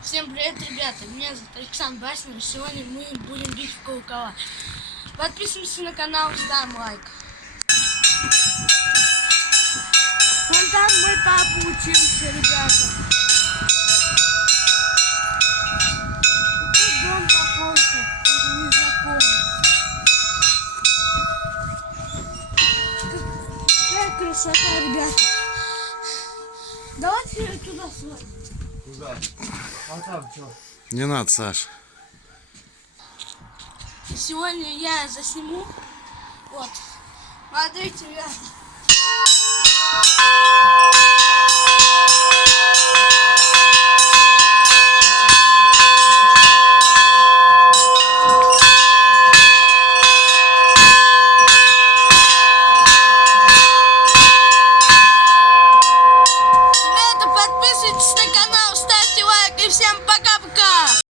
Всем привет, ребята! Меня зовут Александр Басин, и сегодня мы будем бить в колокола. Подписываемся на канал, ставим лайк. Вон там мой папа учился, ребята. Тут дом какой-то незнакомый. Какая красота, ребята. Давайте туда сходим. Куда? А там что? Не надо, Саш. Сегодня я засниму. Вот. Смотрите, ребята. Ребята, подписывайтесь на канал, ставьте лайк и всем пока-пока!